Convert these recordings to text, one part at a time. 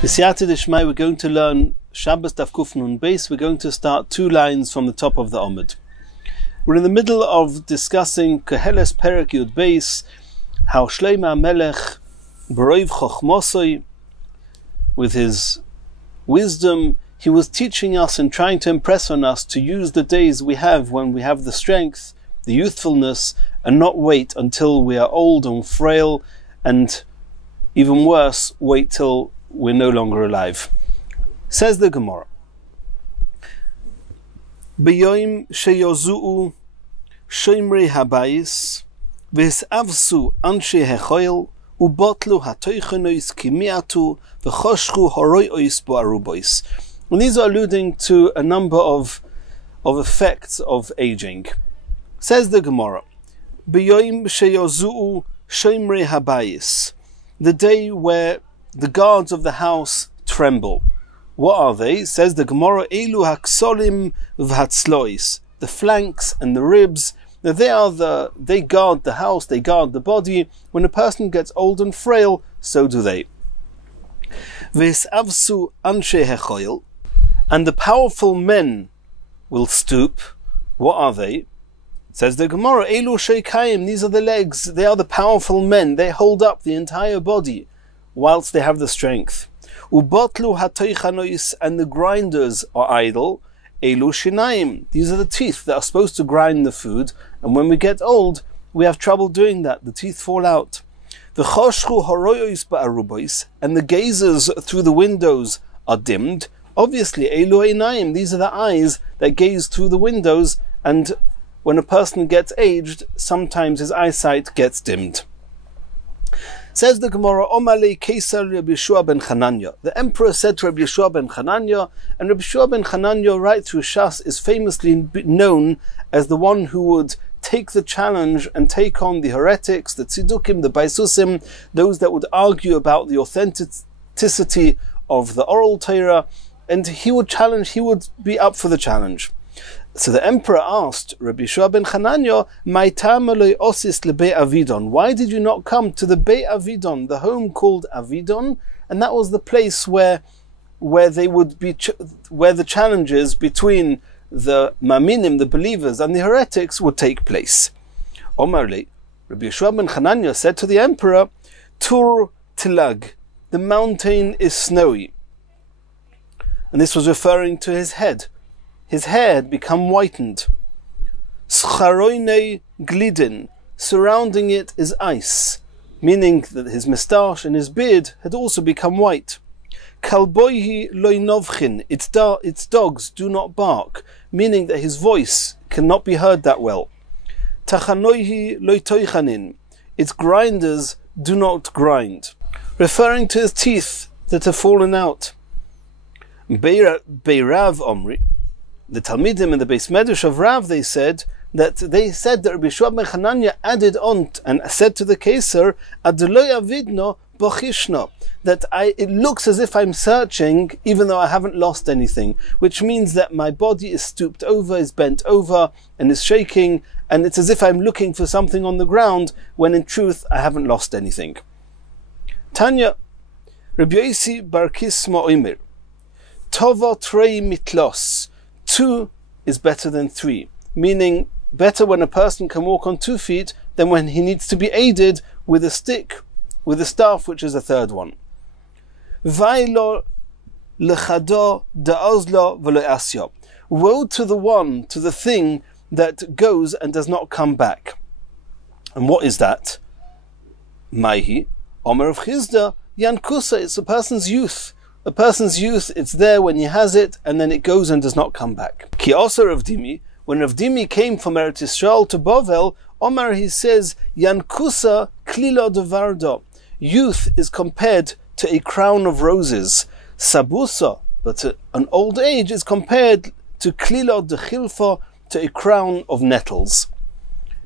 B'siyata d'shmai, we're going to learn Shabbos Daf Kuf Nun Beis. We're going to start 2 lines from the top of the Omid. We're in the middle of discussing Keheles Perek Yud Beis, how Shlomo HaMelech, B'roiv Chochmosoi, with his wisdom, he was teaching us and trying to impress on us to use the days we have when we have the strength, the youthfulness, and not wait until we are old and frail, and even worse, wait till we're no longer alive. Says the Gemara, B'yoim sheyozu'u shoimrei habayis v'hisavsu anshe hechoil ubotlu hatoichenois kimiatu v'choshchu horoiois bo'arubois. And these are alluding to a number of effects of aging. Says the Gemara, B'yoim sheyozu'u shoimrei habayis, the day where the guards of the house tremble. What are they? Says the Gemara, Elu haksolim v'hatzlois, the flanks and the ribs. Now they guard the house, they guard the body. When a person gets old and frail, so do they. V'hisavsu anshe hechoil, and the powerful men will stoop. What are they? Says the Gemara, Elu sheikayim, these are the legs, they are the powerful men, they hold up the entire body whilst they have the strength. Ubotlu hatoichanois, and the grinders are idle. Elu shinaim, these are the teeth that are supposed to grind the food, and when we get old, we have trouble doing that, the teeth fall out. V'choshchu horoyois ba'arubois, and the gazers through the windows are dimmed. Obviously, elu einaim, these are the eyes that gaze through the windows, and when a person gets aged, sometimes his eyesight gets dimmed. Says the Gemara, Omale Kesar Rabbi Yeshua ben Chananya. The emperor said to Rabbi Yeshua ben Chananya, and Rabbi Yeshua ben Chananya, right through Shas, is famously known as the one who would take the challenge and take on the heretics, the tzidukim, the baisusim, those that would argue about the authenticity of the oral Torah, and he would be up for the challenge. So the emperor asked Rabbi Yeshua ben Chananya, why did you not come to the Beit Avidon, the home called Avidon? And that was the place where they would be, where the challenges between the Maminim, the believers, and the heretics would take place. Omarli, Rabbi Yeshua ben Chananya said to the emperor, Tur Tilag, the mountain is snowy. And this was referring to his head. His hair had become whitened. Scharoine glidin, surrounding it is ice, meaning that his moustache and his beard had also become white. Kalboihi loinovchin, its dogs do not bark, meaning that his voice cannot be heard that well. Tachanoihi loitoichanin, its grinders do not grind, referring to his teeth that have fallen out. Beirav Omri, the Talmidim and the Beis Medrash of Rav, they said that Rabbi Yeshua ben Chananya added on and said to the Kesar, Adeloy avidno bochishno, that it looks as if I'm searching even though I haven't lost anything, which means that my body is stooped over, is bent over, and is shaking, and it's as if I'm looking for something on the ground when in truth I haven't lost anything. Tanya, Rabbi Yosi bar Kisma Omer, Tova trei mitlos, 2 is better than 3, meaning better when a person can walk on 2 feet than when he needs to be aided with a stick, with a staff, which is a 3rd one. Vailo lechado da'ozlo v'lo asyo. Woe to the thing that goes and does not come back. And what is that? Maihi, Omer of Chizda, Yankusa, it's a person's youth. A person's youth, it's there when he has it, and then it goes and does not come back. Ki also Rav Dimi, when Rav Dimi came from Eretz Yisrael to Bovel, Omar, he says, Yankusa klilo devardo. Youth is compared to a crown of roses. Sabusa, but an old age, is compared to klilo de chilfa, to a crown of nettles.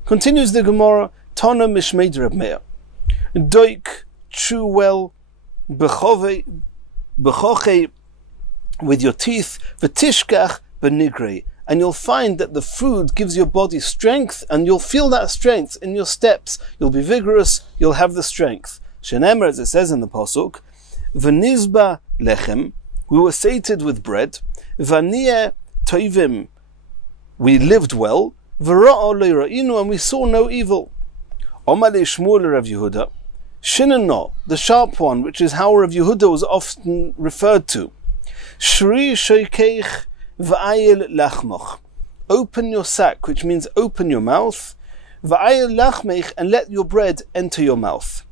Continues the Gemara, Tana mishmeid Reb Meir. Doik, chew well, bechove, with your teeth, v'tishkach benigre, and you'll find that the food gives your body strength, and you'll feel that strength in your steps. You'll be vigorous, you'll have the strength. Shenemer, as it says in the Pasuk, v'nizba lechem, we were sated with bread, v'niyeh toivim, we lived well, v'ra'ah lo ra'inu, and we saw no evil. Omar le Shmuel Rav Yehuda, Shinano, the sharp one, which is how Rav Yehuda was often referred to. Shri shoikeich v'ayil lachmoch, open your sack, which means open your mouth, v'ayil lachmech, and let your bread enter your mouth.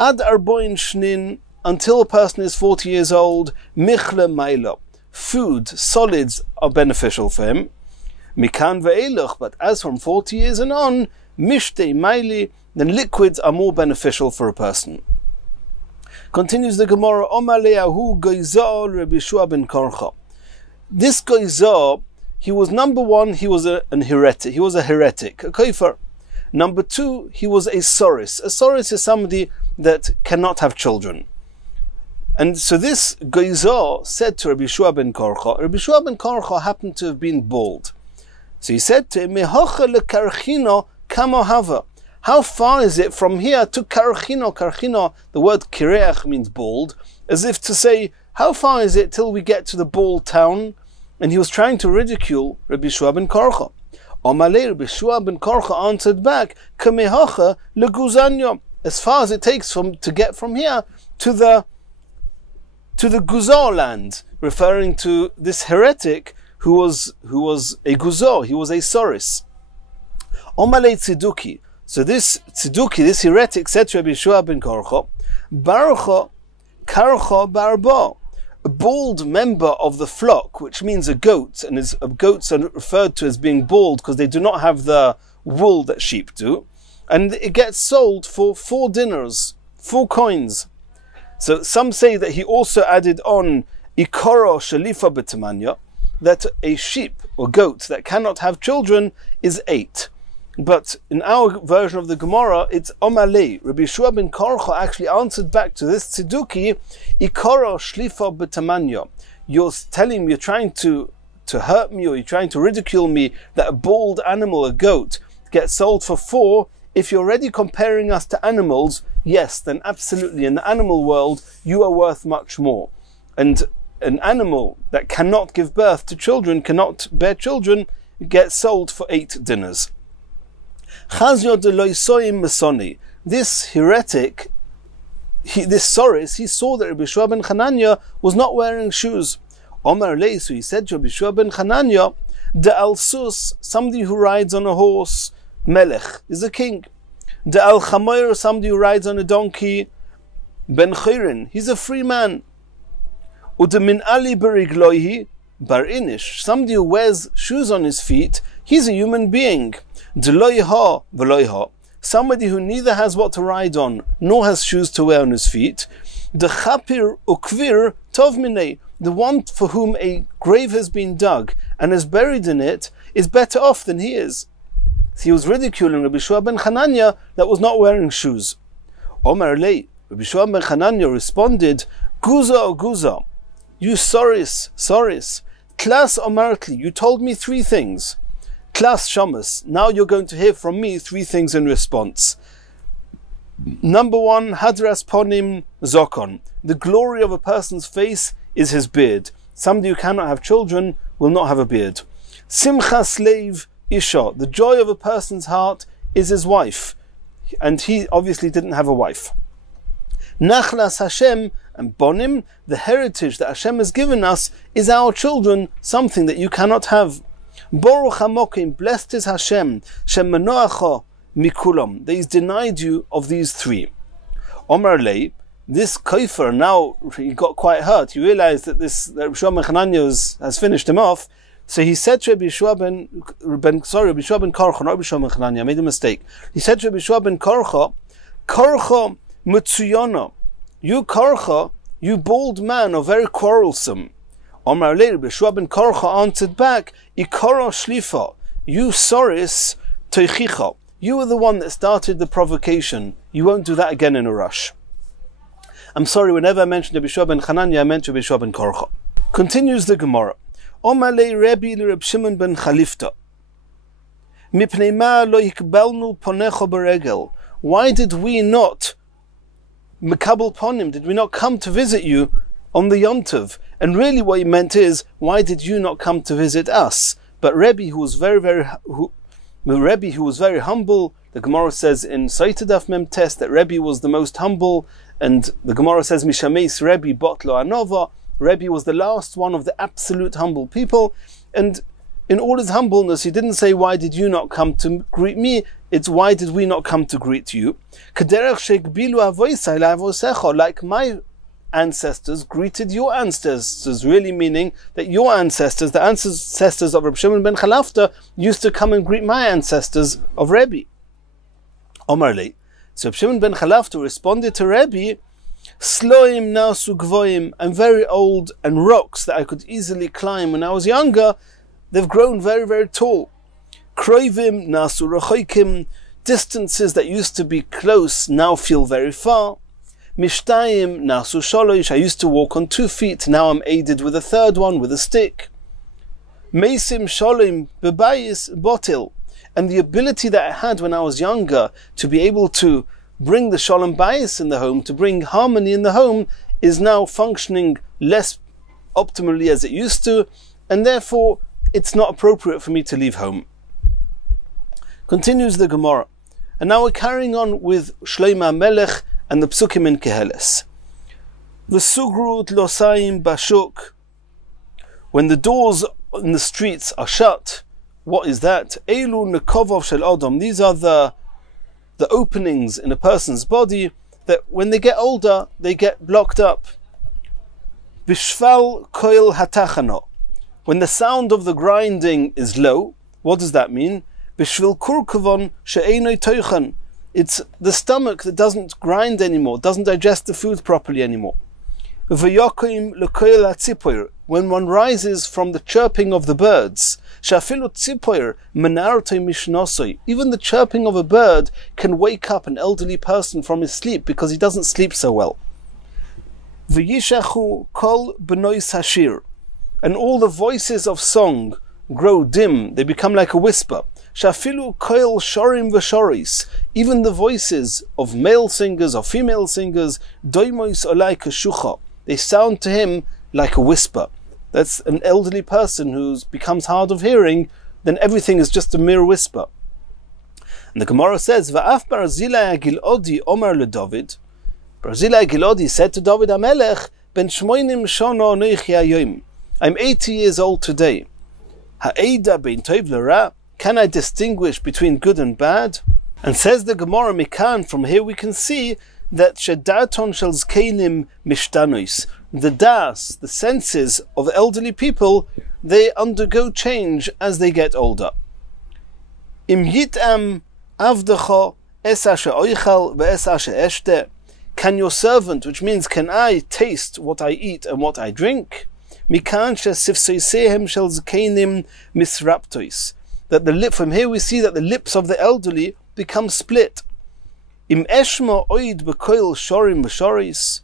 Ad arboin shnin, until a person is 40 years old, michle maila, food, solids are beneficial for him. Mikan ve'elach, but as from 40 years and on, mishtei maili, then liquids are more beneficial for a person. Continues the Gemara, Omar le'ahu goizah Rabbi Yeshua ben Korcha. This goizah, he was number one, he was a heretic, a kafir. Number two, he was a soris. A soris is somebody that cannot have children. And so this goizah said to Rabbi Yeshua ben Korcha, Rabbi Yeshua ben Korcha happened to have been bald. So he said to him, Mehocha lekarchino kamo hava. How far is it from here to Karchino? Karchino, the word kireach means bald, as if to say, how far is it till we get to the bald town? And he was trying to ridicule Rabbi Yeshua ben Korcha. Omalei, Rabbi Yeshua ben Korcha answered back, Kamehacha leguzanyo, as far as it takes to get from here to the Guzar land, referring to this heretic who was a Guzar, he was a soris. Omalei tziduki. So this tziduki, this heretic, said to Rabbi Yeshua ben Korcha, Barucha karcha barba, a bald member of the flock, which means a goat, and goats are referred to as being bald because they do not have the wool that sheep do, and it gets sold for 4 dinars, 4 coins. So some say that he also added on ikoro shalifa b'tamanya, that a sheep or goat that cannot have children is 8. But in our version of the Gemara, it's Omalei. Rabbi Yeshua ben Korcha actually answered back to this tziduki, Ikoro shlifa b'tamanya. You're telling me, you're trying to hurt me, or you're trying to ridicule me, that a bald animal, a goat, gets sold for 4. If you're already comparing us to animals, yes, then absolutely, in the animal world, you are worth much more. And an animal that cannot give birth to children, cannot bear children, gets sold for 8 dinars. This heretic, this soris, he saw that Rabbi Yeshua ben Chananya was not wearing shoes. Omar Leisu, he said to Rabbi Yeshua ben Chananya, De al sus, somebody who rides on a horse, melech, is a king. De al chamoir, somebody who rides on a donkey, ben chayrin, he's a free man. Ude min ali berigloihi, bar inish, somebody who wears shoes on his feet, he's a human being. Deloiha veloiha, somebody who neither has what to ride on nor has shoes to wear on his feet. The chapir ukvir tov minei, the one for whom a grave has been dug and is buried in it is better off than he is. So he was ridiculing Rabbi Yeshua ben Chananya that was not wearing shoes. Omar lei, Rabbi Yeshua ben Chananya responded, Guza o Guza, you soris, Klas omartli, you told me 3 things. Klas shamas, now you're going to hear from me 3 things in response. Number 1, hadras ponim zokon, the glory of a person's face is his beard. Somebody who cannot have children will not have a beard. Simcha slave isha, the joy of a person's heart is his wife, and he obviously didn't have a wife. Nachlas Hashem, and bonim, the heritage that Hashem has given us is our children, something that you cannot have. Baruch hamokim, blessed is Hashem, shemanoacha mikulam, that He's denied you of these 3. Omar lei, this kafir, now he got quite hurt. He realized that Rabbi Yeshua ben Chananya has finished him off. So he said to Rabbi Yeshua ben Korcha, not Rabbi Yeshua ben Chananya, I made a mistake. He said to Rabbi Yeshua ben Korcha, Korcha mutsuyana, you Korcha, you bald man are very quarrelsome. Omar lei, Rabbi Yeshua ben Korcha answered back, Ikara shlifa, you soris teichicha, you were the one that started the provocation. You won't do that again in a rush. I'm sorry, whenever I mentioned Rabbi Yeshua ben Chananya, I meant Rabbi Yeshua ben Korcha. Continues the Gemara. Omar lei Rabbi Reb Shimon ben Chalifta, mipnei ma lo yikbalnu ponecha beregel, why did we not Mekabel ponim, did we not come to visit you on the Yontov. And really what he meant is, why did you not come to visit us? But Rebbe, who was very humble, the Gemara says in Saita Daf Mem Tes that Rebbe was the most humble, and the Gemara says Mishameis Rebbe Botlo Anova. Rebbe was the last one of the absolute humble people, and in all his humbleness, he didn't say, why did you not come to greet me? It's, why did we not come to greet you? Like my ancestors greeted your ancestors, really meaning that your ancestors, the ancestors of Reb Shimon ben Chalafta, used to come and greet my ancestors of Rebbe. Omarli. So Reb Shimon ben Chalafta responded to Rebbe, Sloim nasu gvoim, I'm very old, and rocks that I could easily climb when I was younger, they've grown very, very tall. Kroivim nasu rechoikim, distances that used to be close now feel very far. Mishtayim nasu sholosh, I used to walk on 2 feet, now I'm aided with a third one with a stick. Meisim sholim bebayis botil, and the ability that I had when I was younger to be able to bring the shalom bayis in the home, to bring harmony in the home, is now functioning less optimally as it used to, and therefore it's not appropriate for me to leave home. Continues the Gemara, and now we're carrying on with Shlomo Melech and the Psukim in Keheles. V'sugrut losayim bashuk, when the doors in the streets are shut, what is that? Elu nekovov shel Adam, these are the openings in a person's body that when they get older, they get blocked up. Bishval koil hatachano, when the sound of the grinding is low, what does that mean? Bishvil kurkavon she'enoi toichan, it's the stomach that doesn't grind anymore, doesn't digest the food properly anymore. V'yokim lekoil hatzipoir, when one rises from the chirping of the birds, shafilu tzipoir menartei mishnosoi, even the chirping of a bird can wake up an elderly person from his sleep because he doesn't sleep so well. V'yishachu kol benois hashir, and all the voices of song grow dim, they become like a whisper. Shafilu koil shorim v'shoris, even the voices of male singers or female singers, doimois olai kashucha, they sound to him like a whisper. That's an elderly person who becomes hard of hearing, then everything is just a mere whisper. And the Gemara says, Va'af Barzilai Gil'odi Omar LeDavid, Barzilai Gil'odi said to David HaMelech, Ben Shmoinim Shono Noichi Hayoim, I'm 80 years old today. Ha'eda Ben Tov L'Ra, can I distinguish between good and bad? And says the Gemara Mikan, from here we can see that Shedaton Shel Zkenim Mishtanois, the das, the senses of elderly people, they undergo change as they get older. Im yitam avdecha esa she'oichal ve'esa she'eshte, can your servant, which means can I taste what I eat and what I drink? Mikan she'sifsoisehem shel zkenim misraptois, that the lip, from here we see that the lips of the elderly become split. Im eshma oid bekoil shorim v'shoris,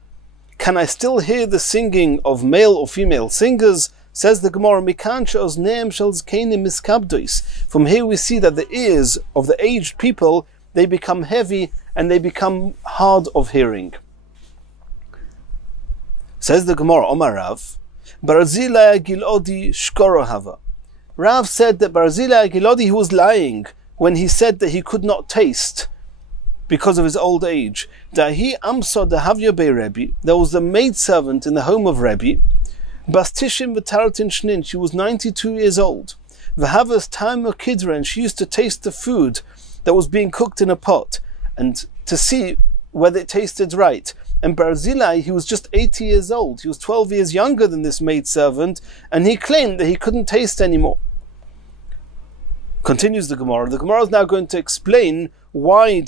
can I still hear the singing of male or female singers? Says the Gemara, Mikan she'ozneim shel zkenim miskabdois, from here we see that the ears of the aged people, they become heavy and they become hard of hearing. Says the Gemara, Omar Rav, Barzilai Gil'odi shkoro hava. Rav said that Barzilai Gil'odi, he was lying when he said that he could not taste because of his old age. Dahi amsa dehavya bei Rebbe, there was a maidservant in the home of Rebbe, Bastishim v'taratin shnin, she was 92 years old. V'havas time kidra, and she used to taste the food that was being cooked in a pot, and to see whether it tasted right. And Barzilai, he was just 80 years old, he was 12 years younger than this maidservant, and he claimed that he couldn't taste anymore. Continues the Gemara. The Gemara is now going to explain why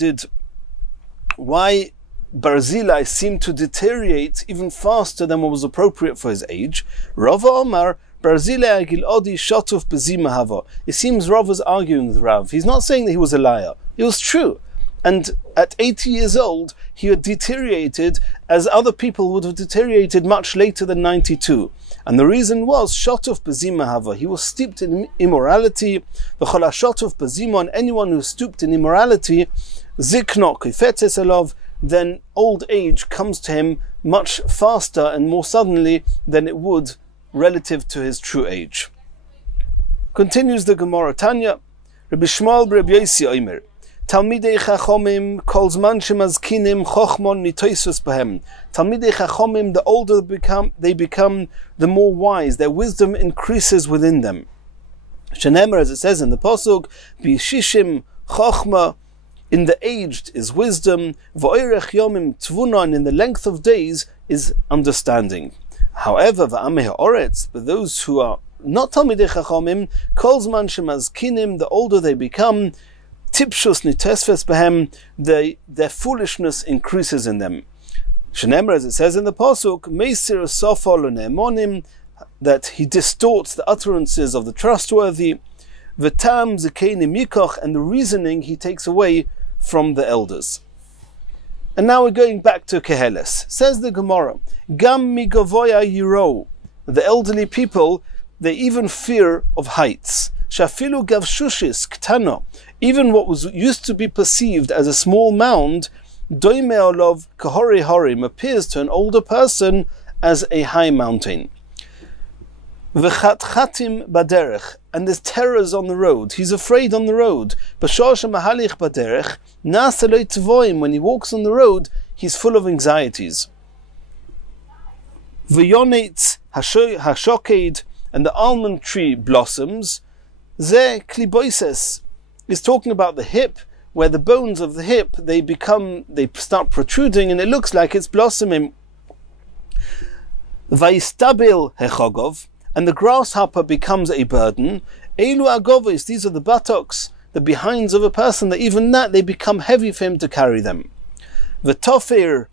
Barzilai seemed to deteriorate even faster than what was appropriate for his age. Rava Omar, Barzilai Gil'odi Shotuf Bezima Hava. It seems Rav was arguing with Rav. He's not saying that he was a liar. It was true. And at 80 years old, he had deteriorated as other people would have deteriorated much later than 92. And the reason was, Shotuf Bezima Hava. He was steeped in immorality. V'chola Shotuf Bezima, and anyone who stooped in immorality, Zikno Kifetes Elov, then old age comes to him much faster and more suddenly than it would relative to his true age. Continues the Gemara, Tanya, Rabbi Shmuel Rabbi Yosi Omer, Talmidei Chachomim kol zman shemazkinim chochmon nitoisus behem. Talmidei Chachomim, the older they become, the more wise. Their wisdom increases within them. Shenemer, as it says in the Pasuk, B'shishim chochma, in the aged is wisdom, v'oirech yomim tvuna, and in the length of days is understanding. However, v'amei ha'oretz, but those who are not Talmidei Chachomim, kol zman shemazkinim, the older they become, tipshus nitesves behem, their foolishness increases in them. Shenemer, as it says in the Pasuk, meisir sofa l'ne'emonim, that he distorts the utterances of the trustworthy, v'tam zekenim yikoch, and the reasoning he takes away from the elders. And now we're going back to Keheles. Says the Gemara, Gam migavoya yiro, the elderly people, they even fear of heights. Shafilu gavshushis ktano, even what was used to be perceived as a small mound, doime olov kahori horim, appears to an older person as a high mountain. V'chatchatim baderech, and there's terrors on the road. He's afraid on the road. B'shosha mahalich baderech, nasalei tvoim, when he walks on the road, he's full of anxieties. V'yonetz hashoked, and the almond tree blossoms. Ze kliboises is talking about the hip, where the bones of the hip, they start protruding, and it looks like it's blossoming. Vaistabil hechogov, and the grasshopper becomes a burden. Elu agovis, these are the buttocks, the behinds of a person, that even that they become heavy for him to carry them. V'tofir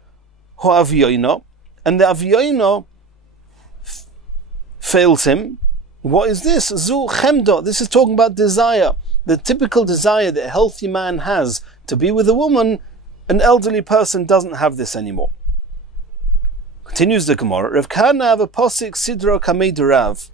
ho'avyoino, and the avyoino fails him. What is this? Zu chemdo, this is talking about desire. The typical desire that a healthy man has to be with a woman, an elderly person doesn't have this anymore. Continues the Gemara. Rav Kahana have a posik sidro kamei Rav.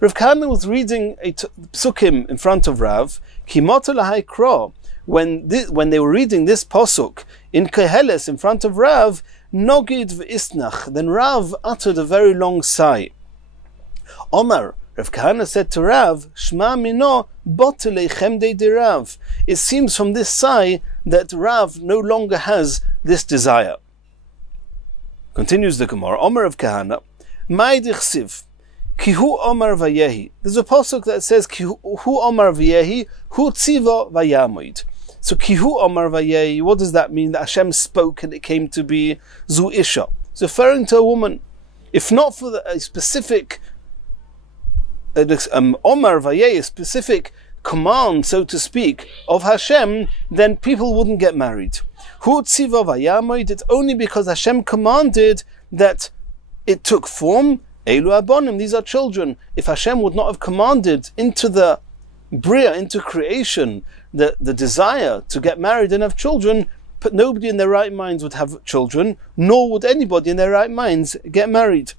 Rav Kahana was reading a psukim in front of Rav. Kimoto lahai kro. When they were reading this posuk in Keheles in front of Rav, nogid v'isnach. Then Rav uttered a very long sigh. Omar, Rav Kahana said to Rav, Shma mino botelei chemdei de Rav. It seems from this sigh that Rav no longer has this desire. Continues the Gemara, Omar of Kahana, Mai dichsiv, Kihu Omar vayehi. There's a pasuk that says, Kihu Omar vayehi, Hu tziva vayamoid. So Kihu Omar vayehi, what does that mean? That Hashem spoke and it came to be Zu Isha. It's referring to a woman. If not for a specific Omar vayehi, a specific command, so to speak, of Hashem, then people wouldn't get married. Hu tziva vayamoid, it's only because Hashem commanded that it took form. Elu abonim, these are children. If Hashem would not have commanded into the bria, into creation, the desire to get married and have children, but nobody in their right minds would have children, nor would anybody in their right minds get married.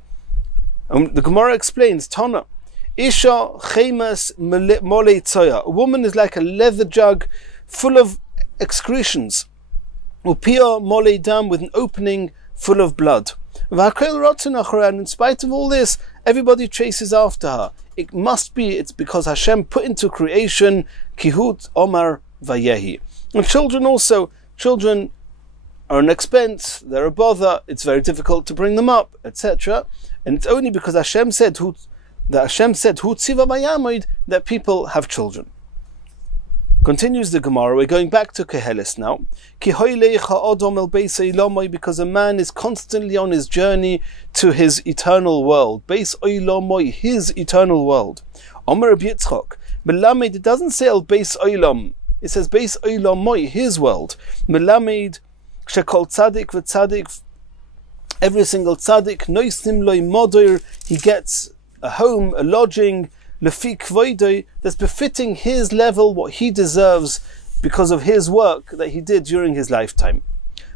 The Gemara explains, Tana, Isha chemas mole tzoya. A woman is like a leather jug full of excretions. Upia mole dam, with an opening full of blood. And in spite of all this, everybody chases after her. It must be, it's because Hashem put into creation Kihut Omar Vayehi. And children also, children are an expense, they're a bother, it's very difficult to bring them up, etc. And it's only because Hashem said Hu Tziva Vayamoid that people have children. Continues the Gemara, we're going back to Keheles now. Because a man is constantly on his journey to his eternal world. Beis Oilomoy, his eternal world. Omer Yitzchak, Melamed, it doesn't say El Beis Oilom, it says Beis Oilomoy, his world. Melamed, Shekol Tzadik v'Tzadik, every single Tzadik, Noisnim Loi Modir, he gets a home, a lodging, Lefi Kvoidoi, that's befitting his level, what he deserves because of his work that he did during his lifetime.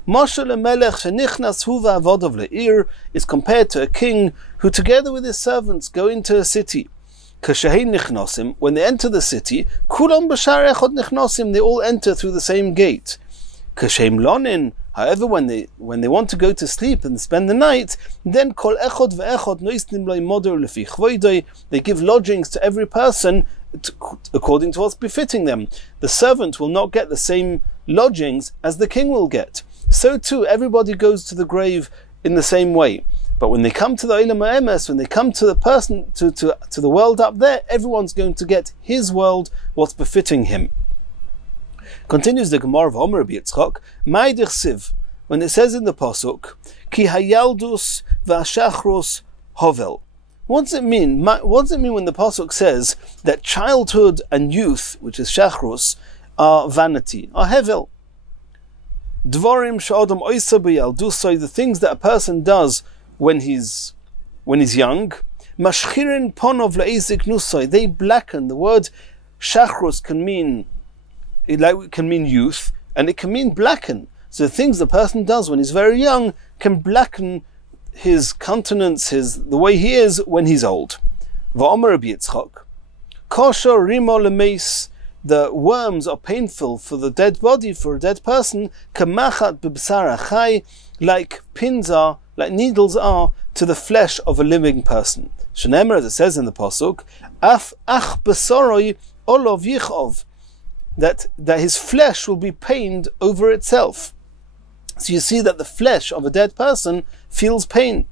Mashal Melech Shenichnas Huva Avodov Le'ir is compared to a king who together with his servants go into a city. Kashahin Nichnosim, when they enter the city, Kulam B'shar Echod Nichnosim, they all enter through the same gate. Kashem Lonin However, when they want to go to sleep and spend the night, then kol echod ve'echod noisnim loy moder lefi chvoidoi, they give lodgings to every person according to what's befitting them. The servant will not get the same lodgings as the king will get. So too, everybody goes to the grave in the same way. But when they come to the Olam HaEmes, when they come to the person, to the world up there, everyone's going to get his world, what's befitting him. Continues the Gemara of Omer Yitzchak, Ma'idich Siv, when it says in the Pasuk, Ki hayaldus v'ashachros hovel. What does it mean? What does it mean when the Pasuk says that childhood and youth, which is shachros, are vanity, are hevel? Dvarim she'adam oisa b'yaldusoi, the things that a person does when he's young, mashchirin ponov le'ezik nusoi, they blacken. The word shachros can mean youth, and it can mean blacken. So the things the person does when he's very young can blacken his countenance, the way he is when he's old. Va'omer Rabbi Yitzchak, kosher rimo lemeis, the worms are painful for the dead body, for a dead person, kamachat b'bsar achai, like pins are, like needles are to the flesh of a living person. Shenemer, as it says in the Pasuk, ach besoroi olov yichov, that his flesh will be pained over itself. So you see that the flesh of a dead person feels pain.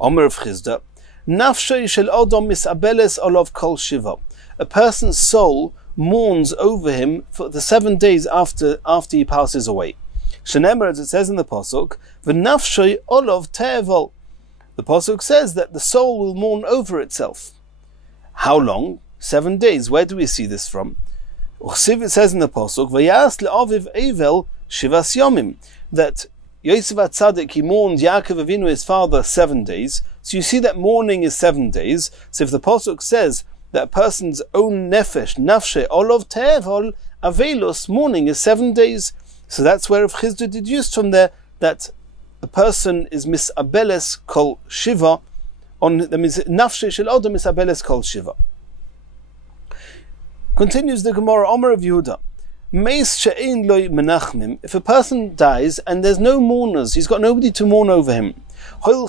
Omer of Chizda, nafshay shel odom misabeles olov kol shiva. A person's soul mourns over him for the 7 days after he passes away. Shenemer, as it says in the Pasuk, v'nafshay olov te'evol. The Pasuk says that the soul will mourn over itself. How long? 7 days. Where do we see this from? It says in the Pasuk, v'yas le'aviv evel shivas yomim, that Yosef HaTzadik, he mourned Yaakov Avinu, his father, 7 days. So you see that mourning is 7 days. So if the Pasuk says that a person's own nefesh, nafshe, olov te'evol, avelus, mourning is 7 days. So that's where Rav Chizda deduced from there that a person is misabeles kol shiva, that means nafshe shel odom misabeles kol shiva. Continues the Gemara, Omer of Yehuda, meis she'ein loy menachmim, if a person dies and there's no mourners, he's got nobody to mourn over him, 10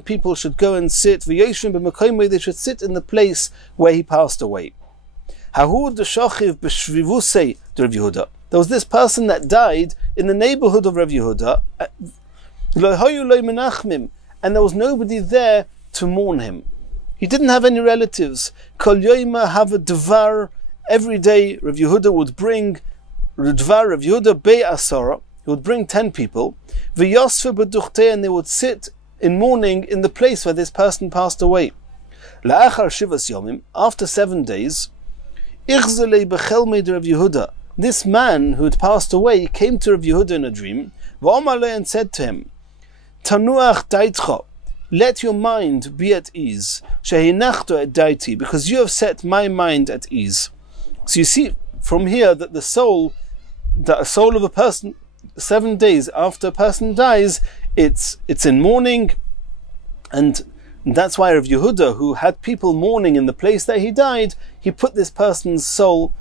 people should go and sit, they should sit in the place where he passed away. There was this person that died in the neighborhood of Rav Yehuda, and there was nobody there to mourn him. He didn't have any relatives. Kol yoyma have a dvar. Every day Rav Yehuda would bring dvar Rav Yehuda be'asara. He would bring 10 people. V'yosfe b'duchte, and they would sit in mourning in the place where this person passed away. La'achar shivas yomim, after 7 days, ichzelei b'chelmei Rav Yehuda. This man who had passed away came to Rav Yehuda in a dream, v'omalei, and said to him, Tanuach daitcha, let your mind be at ease, shehinachto et daiti, because you have set my mind at ease. So you see from here that a soul of a person, 7 days after a person dies, it's in mourning, and that's why Rav Yehuda, who had people mourning in the place that he died, he put this person's soul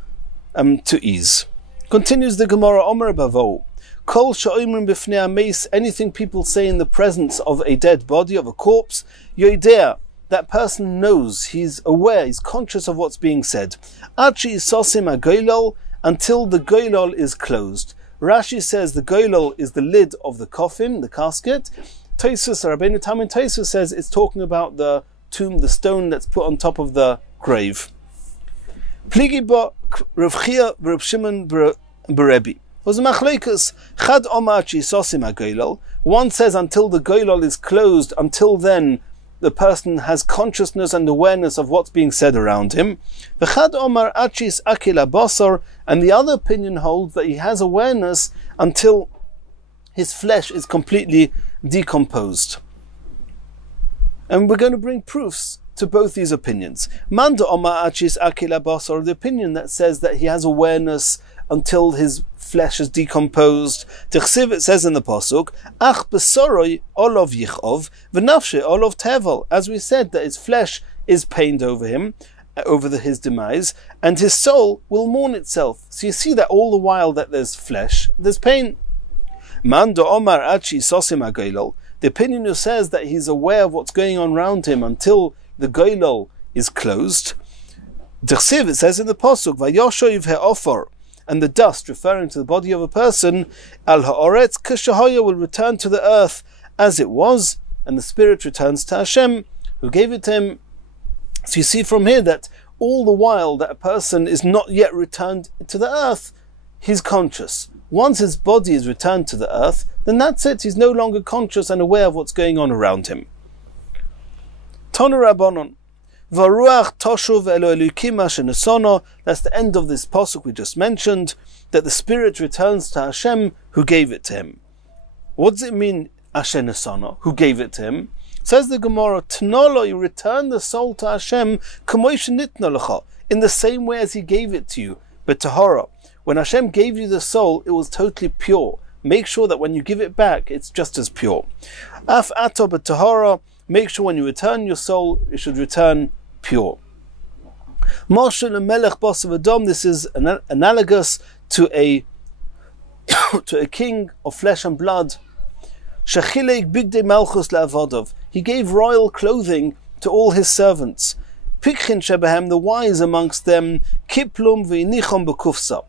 to ease. Continues the Gemara, Omer Bavo, Kol sha'omrim b'fnei ha'meis, anything people say in the presence of a dead body, of a corpse, yoidea, that person knows, he's aware, he's conscious of what's being said. Achi sosim ha-goylol, until the goylol is closed. Rashi says the goylol is the lid of the coffin, the casket. Tosfos, Rabbeinu Tam in Tosfos says it's talking about the tomb, the stone that's put on top of the grave. Pligi ba Rav Chia v'Rav Shimon b'Rebbe. Was a machleikus. Chad omar sosim ha-goylol. One says until the goylol is closed, until then the person has consciousness and awareness of what's being said around him. V'chad omar achis akila basar, and the other opinion holds that he has awareness until his flesh is completely decomposed. And we're going to bring proofs to both these opinions. Manda omar achis akila basar, the opinion that says that he has awareness until his flesh is decomposed. Tichsiv, it says in the Pasuk, Ach besoroi olov yichov, v'nafshe olov tevel. As we said, that his flesh is pained over him, over his demise, and his soul will mourn itself. So you see that all the while that there's flesh, there's pain. Man do Omar Achi Sosim Agailol. The opinion who says that he's aware of what's going on around him until the Gailol is closed. Dechsiv, it says in the Pasuk, Vayoshoiv He'ofor, and the dust, referring to the body of a person, Al Ha'oretz Kashahaya, will return to the earth as it was, and the spirit returns to Hashem, who gave it to him. So you see from here that all the while that a person is not yet returned to the earth, he's conscious. Once his body is returned to the earth, then that's it. He's no longer conscious and aware of what's going on around him. Tonu Rabbanon. Varuach toshuv elo elukim ashenesono. That's the end of this pasuk we just mentioned, that the spirit returns to Hashem who gave it to him. What does it mean, ashenesono, who gave it to him? Says the Gemara, Tnolo, you return the soul to Hashem in the same way as he gave it to you. But Tahara, when Hashem gave you the soul, it was totally pure. Make sure that when you give it back, it's just as pure. Af ato but Tahara, make sure when you return your soul, it should return pure. Marshal and Melech Basav Adam, this is analogous to a king of flesh and blood. Shechilek bigdei malchus le'avadav. He gave royal clothing to all his servants. Pikchin shebehem, the wise amongst them, kiplum v'inichom bekufsa.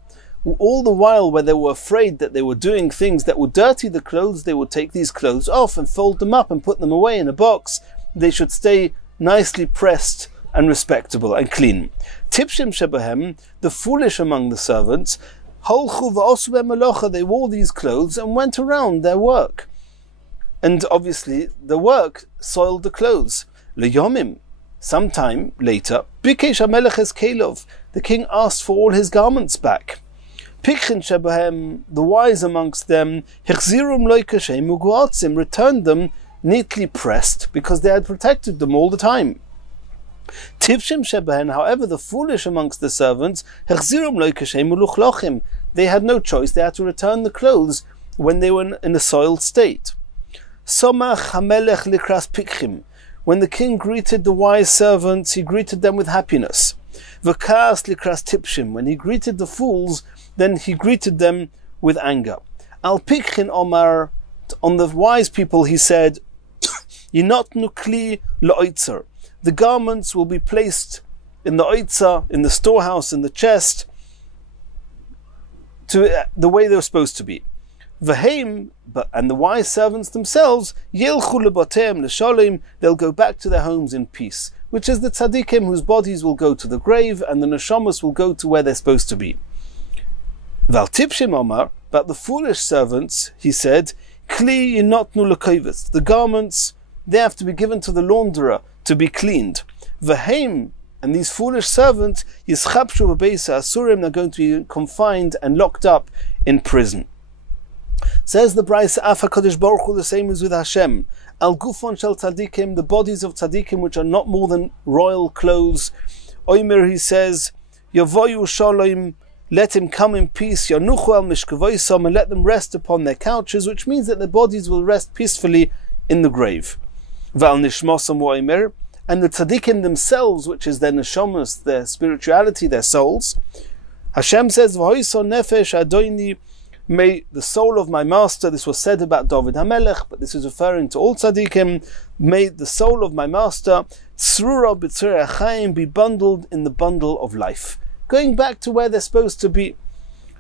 All the while where they were afraid that they were doing things that would dirty the clothes, they would take these clothes off and fold them up and put them away in a box. They should stay nicely pressed and respectable and clean. Tipshim shebehem, the foolish among the servants, holchu v'osu be'melocha, they wore these clothes and went around their work. And obviously the work soiled the clothes. Leyomim, sometime later, Bikesh HaMelech es Kelov, the king asked for all his garments back. Pikchin shebehem, the wise amongst them, Hechzirum loikashem uguatzim, returned them neatly pressed, because they had protected them all the time. Tivshim shebehen, however, the foolish amongst the servants, Hechzirum loikashem uluchlochim, they had no choice, they had to return the clothes when they were in a soiled state. Somach HaMelech likras pikchim, when the king greeted the wise servants, he greeted them with happiness. V'kas likras tipshim, when he greeted the fools, then he greeted them with anger. Al pikchin omar, on the wise people he said, Yinotnu kli la'oitzer, the garments will be placed in the oitzer, in the storehouse, in the chest, to the way they were supposed to be. V'heim, and the wise servants themselves, yilchu lebateim l'shalim, they'll go back to their homes in peace, which is the tzaddikim whose bodies will go to the grave and the neshamas will go to where they're supposed to be. Val tipshim omar, but the foolish servants, he said, kli yinotnu l'kovetz, the garments, they have to be given to the launderer to be cleaned. V'heim, and these foolish servants, yischapshu b'beisa asurim, they're going to be confined and locked up in prison. Says the Brayse, Af HaKadosh Baruch Hu, the same is with Hashem. Al gufon shel tzadikim, the bodies of tzadikim which are not more than royal clothes. Oimer, he says, Yavoyu shalom, let him come in peace, Yanuchu al mishkavoisam, and let them rest upon their couches, which means that their bodies will rest peacefully in the grave. Val nishmosam oimer, and the tzadikim themselves, which is their neshamas, their spirituality, their souls. Hashem says, V'hoiso nefesh adoini, may the soul of my master, this was said about David HaMelech, but this is referring to all tzaddikim, may the soul of my master, tzrura b'tzrei achayim, be bundled in the bundle of life, going back to where they're supposed to be.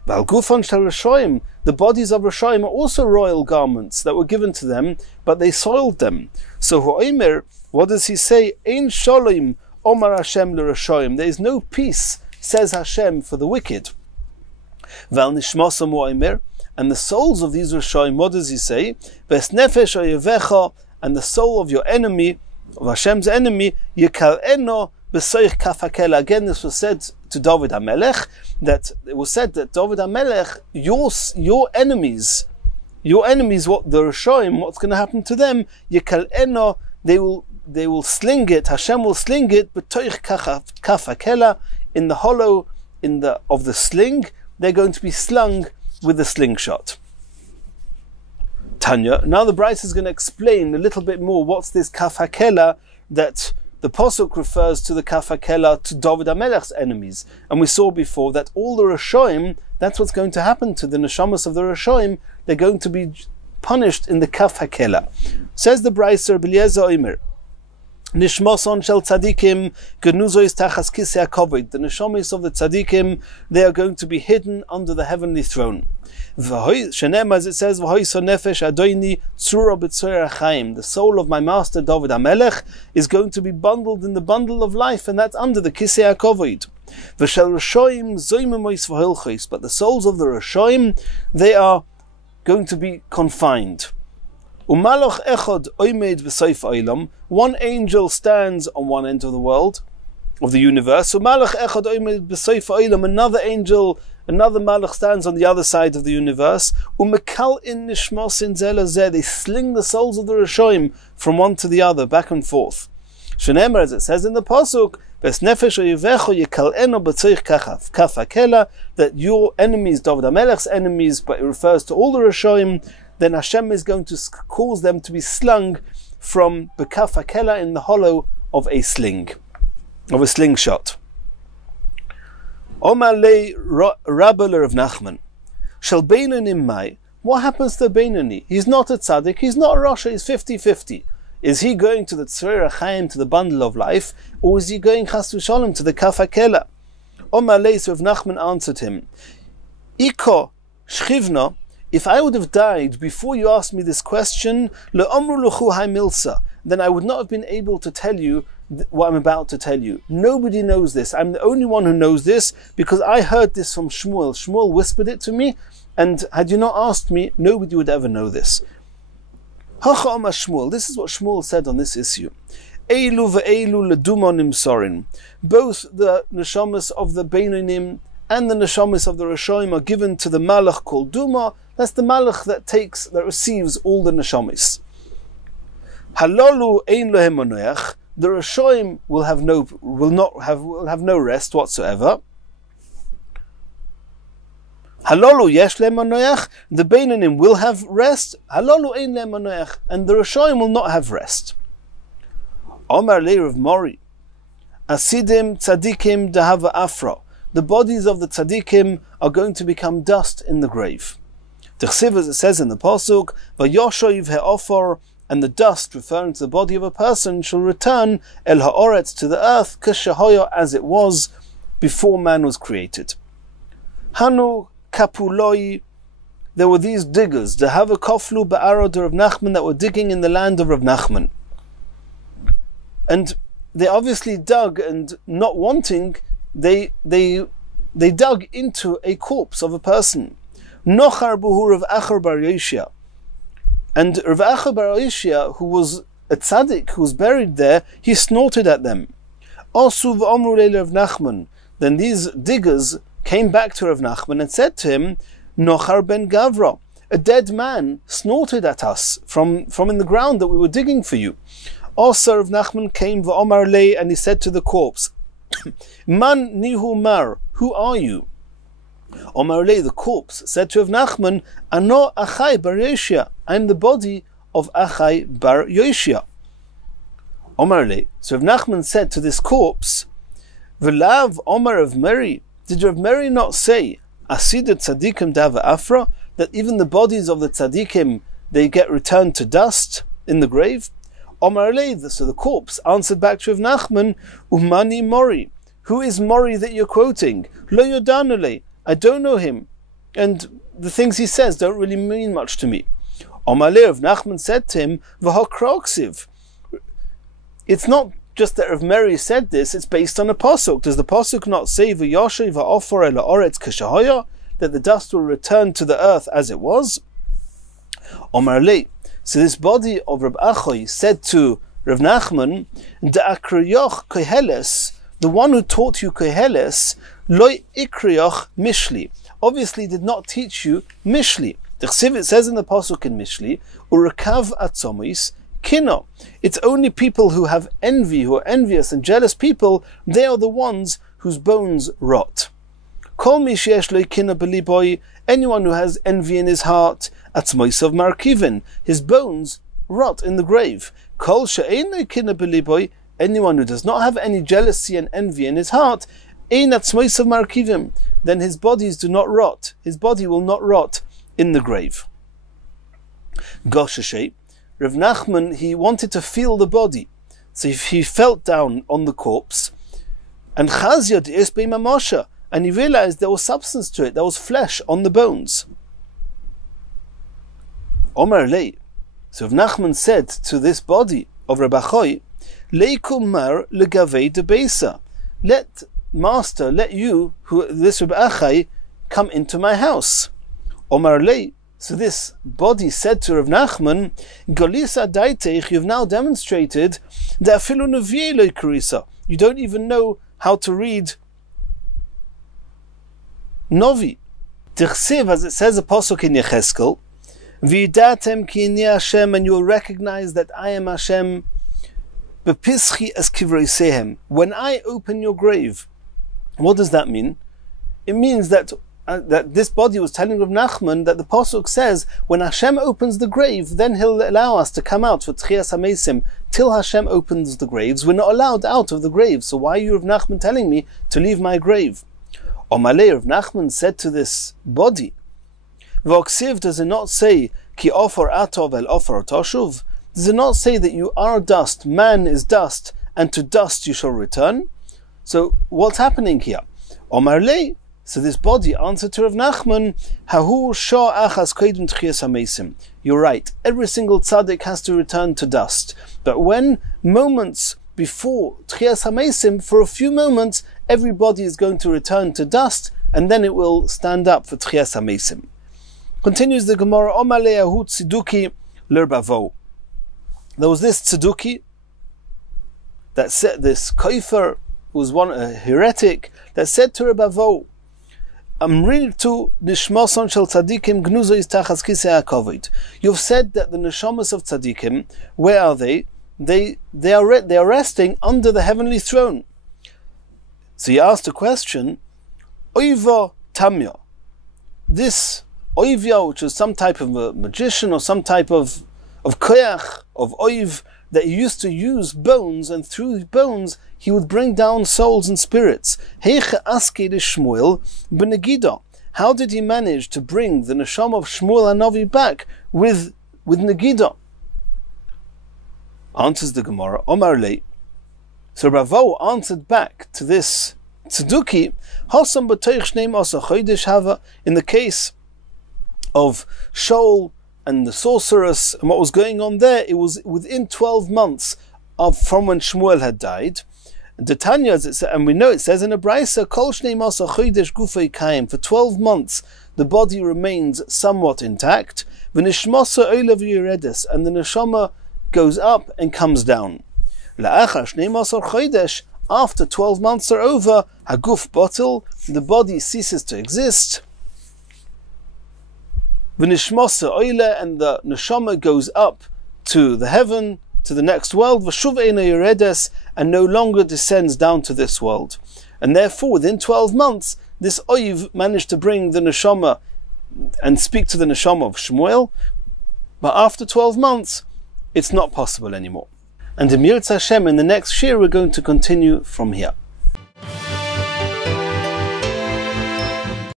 Val gufon shel rashoim, the bodies of rashoim are also royal garments that were given to them, but they soiled them. So Ho'omer, what does he say? Ein shalom omar Hashem l'rashoim, there is no peace, says Hashem, for the wicked. Val nishmosam oimer, and the souls of these Rishonim, what does he say? Ves nefesh oyevecha, and the soul of your enemy, of Hashem's enemy, yikal eno b'soich kafakela. Again, this was said to David HaMelech, that it was said that David HaMelech, your enemies, what the Rishonim, what's going to happen to them? Yikal eno, they will sling it. Hashem will sling it, b'toich kafakela, in the hollow of the sling. They're going to be slung with a slingshot. Tanya, now the Brayse is going to explain a little bit more what's this kaf hakela that The Pasuk refers to the Kafakela, to David HaMelech's enemies. And we saw before that all the Rashoim, that's what's going to happen to the Neshamas of the Rashoim. They're going to be punished in the Kafakela. Says the Braiser, Beliezer Omer, Nishmoson shel tzadikim genuzois tachas kisei hakovod. The neshamis of the tzadikim, they are going to be hidden under the heavenly throne. Shenem, as it says, v'hoiso nefesh adoini tzura b'tzoyer hachaim. The soul of my master David HaMelech is going to be bundled in the bundle of life, and that's under the kisei hakovod. V'shel rashoim zoimemois v'holchois. But the souls of the rashoim, they are going to be confined. Umalach echad oimed v'soif oilam. One angel stands on one end of the world, of the universe. Umalach echad oimed v'soif oilam. Another angel, another malach stands on the other side of the universe. Umekal in nishmos in zelazeh. They sling the souls of the Rishoim from one to the other, back and forth. Shenemer, as it says in the pasuk, that your enemies, David HaMelech's enemies, but it refers to all the Rishoim, then Hashem is going to cause them to be slung from Bekaf HaKela, in the hollow of a sling, of a slingshot. Omar le Rabbaler of Nachman, Shel Beinonim Mai. What happens to Beinoni? He's not a tzaddik, he's not a Rasha, he's 50-50. Is he going to the Tzreir HaChaim, to the bundle of life, or is he going Chas v'Shalom to the Kaf HaKela? Omar le, so Nachman answered him, Iko Shchivna. If I would have died before you asked me this question, then I would not have been able to tell you what I'm about to tell you. Nobody knows this. I'm the only one who knows this, because I heard this from Shmuel. Shmuel whispered it to me, and had you not asked me, nobody would ever know this. This is what Shmuel said on this issue. Both the neshamas of the Beinonim and the neshamas of the Rishoim are given to the malach called Duma. That's the malach that receives all the neshamis. Halolu ein lohem monoach. The Rishoim will have no rest whatsoever. Halolu yesh lehem monoach. The Beinonim will have rest. Halolu ein lehem monoach, and the Rishoim will not have rest. Omar leir of Mori, Asidim tzadikim dahava afra. The bodies of the tzaddikim are going to become dust in the grave. T'chsiv, as it says in the pasuk, vayoshoiv he'ofor, and the dust, referring to the body of a person, shall return el ha'oretz, to the earth, kashahoya, as it was before man was created. Hanu kapuloi, there were these diggers, dehava koflu ba'arod of Nachman, that were digging in the land of Rav Nachman. And they obviously dug, and not wanting, they dug into a corpse of a person. Nochar buhu Rav Acher bar Yoshia. And Rav Acher bar Yoshia, who was a tzaddik, who was buried there, he snorted at them. Osu v'omru leil Rav Nachman. Then these diggers came back to Rav Nachman and said to him, Nochar ben Gavra, a dead man snorted at us from in the ground that we were digging for you. Also Rav Nachman came v'omar lei, and he said to the corpse, Man nihu mar, who are you? Omar lei, the corpse, said to Rav Nachman, Ano Achai bar Yoshia, I am the body of Achai bar Yoshia. Omar lei, so Rav Nachman said to this corpse, V'lav Omar of Mary, did Rav Mary not say, Asidu tzadikim dava afra, that even the bodies of the tzadikim, they get returned to dust in the grave? Omar lei, so the corpse answered back to Rav Nachman, Umani Mori, who is Mori that you're quoting? Lo yodanu lei, I don't know him, and the things he says don't really mean much to me. Omar lei, Rav Nachman said to him, V'hokroksiv. It's not just that Rav Mary said this, it's based on a pasuk. Does the pasuk not say V'yoshev ha'ofor el ha'oretz kashahoya, that the dust will return to the earth as it was? Omar lei, so this body of Reb Achoy said to Rav Nachman, Da'akriyoch koheles, the one who taught you koheles, loy ikriyoch mishli, obviously did not teach you mishli. The Chsiv, it says in the pasuk in Mishli, urakav atzomis kino. It's only people who have envy, who are envious and jealous people, they are the ones whose bones rot. Kol mi sheyesh lo kina beliboy, anyone who has envy in his heart, atzmoisav markivin, his bones rot in the grave. Kol she'ein lo kina beliboy anyone who does not have any jealousy and envy in his heart, then his bodies do not rot. His body will not rot in the grave. Gosheshe, Rav Nachman, he wanted to feel the body. So he felt down on the corpse, and Chazyot is Mamosha, and he realized there was substance to it, there was flesh on the bones. Omar Lei. So Rav Nachman said to this body of Rabbi Choy, Leikum mar legavei de beisa. Let you, this Rabbi Achai, come into my house. Omar Lei. So this body said to Rav Nachman, Golisa daitech, you've now demonstrated that afilu nevi'ei lo karisa. You don't even know how to read Novi. Tichsiv, as it says a pasuk in Yecheskel, V'yidatem ki inni Hashem, and you will recognize that I am Hashem. Bepischi es kivreisehem. When I open your grave. What does that mean? It means that this body was telling Rav Nachman that the pasuk says, when Hashem opens the grave, then He'll allow us to come out for Tchias HaMeisim. Till Hashem opens the graves, we're not allowed out of the grave. So why are you, Rav Nachman, telling me to leave my grave? Omalei, Rav Nachman said to this body, V'oksiv, does it not say, Ki ofer atov el ofer toshuv? Does it not say that you are dust, man is dust, and to dust you shall return? So what's happening here? Omalei, so this body answered to Rav Nachman, Hahu shah achas kodim tchias hamesim. You're right, every single tzaddik has to return to dust. But when moments before tchias hamesim, for a few moments, everybody is going to return to dust, and then it will stand up for tchias hamesim. Continues the Gemara, Omalei ahu tziduki l'rbavo. There was this tziduki that said, this koifer was a heretic that said to Rebavo, Amriltu nishmason shel tzadikim gnuzo is tachas kisei hakovod. You've said that the neshamas of tzadikim, where are they? They are resting under the heavenly throne. So he asked a question, Oiva Tamya. This Oivya, which is some type of a magician or some type of koyach, of Oiv, that he used to use bones, and through bones he would bring down souls and spirits. Heiche aske de Shmuel b'negida. How did he manage to bring the neshama of Shmuel Hanavi back with negida? Answers the Gemara, Omar Lei. So Ravo answered back to this tzeduki, Hasam b'toich shneim asa chodesh hava, in the case of Shaul and the sorceress, and what was going on there, it was within 12 months from when Shmuel had died. The Tanya, and we know it says in a Braisa, Kol shnei masa chodesh gufei kaim, for 12 months the body remains somewhat intact, v'nishmasa oila v'yiredes, and the neshama goes up and comes down. La'achar shnei masa chodesh, after 12 months are over, haguf batel, the body ceases to exist, v'nishmasa oila, and the neshama goes up to the heaven, to the next world, v'shuv eina yiredes, and no longer descends down to this world. And therefore, within 12 months, this Oiv managed to bring the neshama and speak to the neshama of Shmuel, but after 12 months, it's not possible anymore. And in Yirtzeh Hashem, in the next shir, we're going to continue from here.